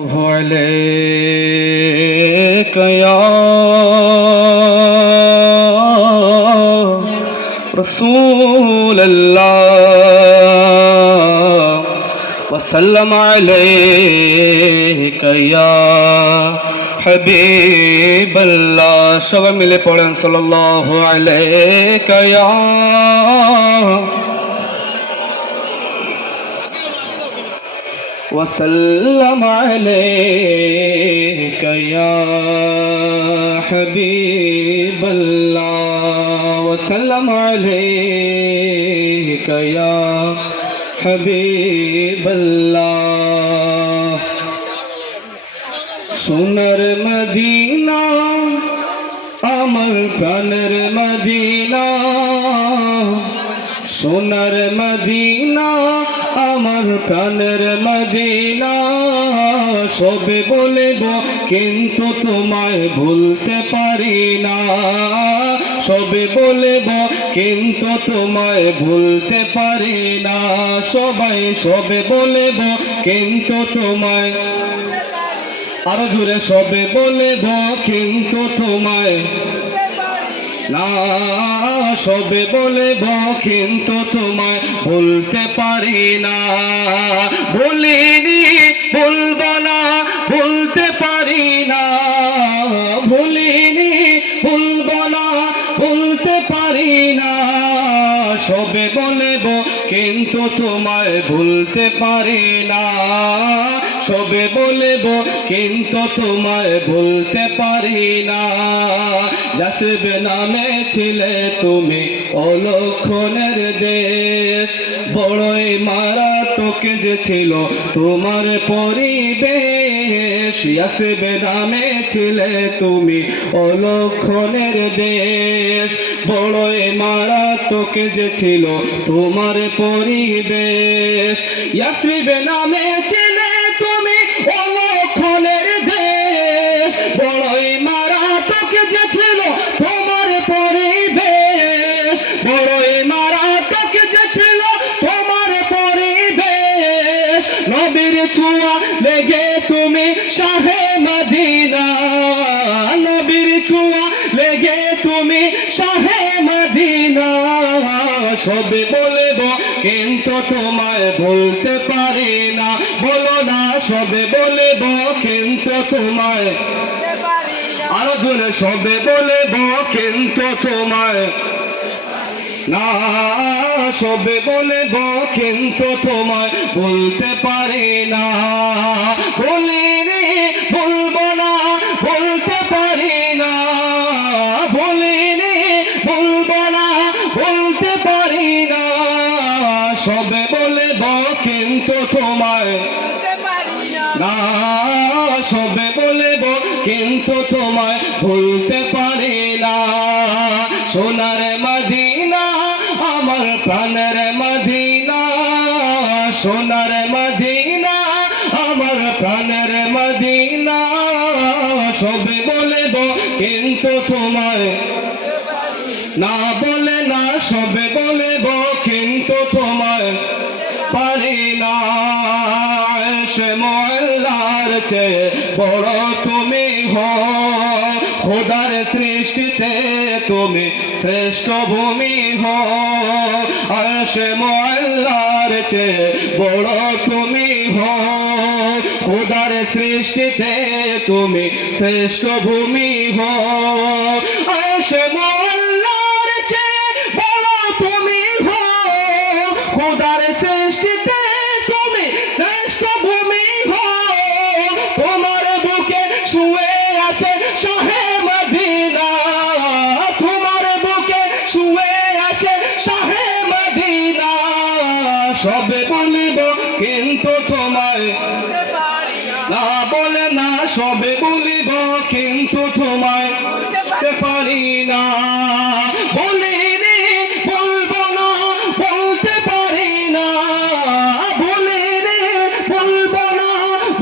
عليك يا رسول الله وسلم عليك يا حبيب الله شباب ملي پڑھن صلى الله عليك يا وسلم عليك يا حبيب الله وسلم عليك يا حبيب الله সোনার মদিনা আমার প্রাণের মদিনা সোনার মদিনা আমার প্রাণের মদিনা, সবে বলব কিন্তু তোমায় ভুলতে পারি না। সবে বলব কিন্তু তোমায় ভুলতে পারি না। সবাই সবে বলব কিন্তু তোমায় আরও জোরে সবে বলব কিন্তু তোমায় না, সবে বলে কিন্তু তোমায় বলতে পারি না। বলিনি, বলব না, বলতে পারি না। বলিনি, বলব না, বলতে পারি না। সবে বলব কিন্তু তোমায় ভুলতে পারি না। সবে বলব, কিন্তু তোমায় ভুলতে পারি না। যাসবে নামে ছিলে তুমি অলক্ষণের দেশ। বড়ই মারা তোকে যে ছিল তোমার পরিবেশ। ইয়াসবে নামে ছিলে তুমি অলক্ষণের দেশ। বড়ই মারা তোকে যে ছিল তোমার পরিবেশ। ইয়াসবে নামে ছিলে তুমি অলক্ষণের দেশ। বড়ই মারা তোকে যে ছিল তোমার পরিবেশ। বড়ই মারা তোকে যে ছিল তোমার পরিবেশ। নবীর চুয়া লেগে শাহে মদিনা, নবীর চুয়া লেগে তুমি শাহে মদিনা। সবে বলব, কিন্তু তোমায় বলতে পারি না। বলো না, সবে বলব, কিন্তু তোমায় আরও জোরে, সবে বলব, কিন্তু তোমায় না। সবে বলব, কিন্তু তোমায় বলতে পারি না। বলিনি বলব না বলতে পারি না। বলিনি বলব না বলতে পারি না। সবে বলব কিন্তু তোমায়। না। সবে বলব কিন্তু তোমায়। ভুলতে পারি না সোনার মদিনা আমার প্রাণের মদিনা সোনার মদিনা। সবে বলব কিন্তু তোমায় না বলে না, সবে বলব কিন্তু তোমায় পারি না। সে মোল্লার চেয়ে বড় তুমি হো খোদার সৃষ্টিতে তুমি শ্রেষ্ঠ ভূমি হো আর সে মোল্লার চেয়ে বড় তুমি হো সৃষ্টিতে তুমি শ্রেষ্ঠ ভূমি হো। তুমি হো। খোদার সৃষ্টিতে তুমি শ্রেষ্ঠ ভূমি হো। তোমার বুকে শুয়ে আছে শাহে মদিনা। তোমার বুকে শুয়ে আছে শাহে মদিনা। সবে বলিব, কিন্তু তোমায় না। বলব না,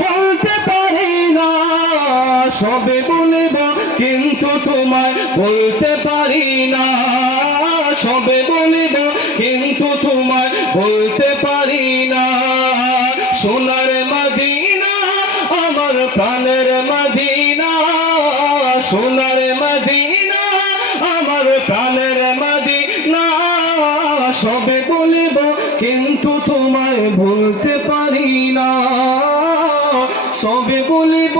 বলতে পারি না। সবে বলিব, কিন্তু তোমায় বলতে পারি না। সবে বলিব, কিন্তু তোমায় বলতে পারি সবে বলিব, কিন্তু তোমায় বলতে পারি না। সবে বলিব,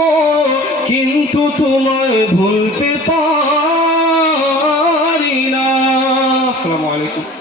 কিন্তু তোমায় বলতে পারি না। আসসালামু আলাইকুম।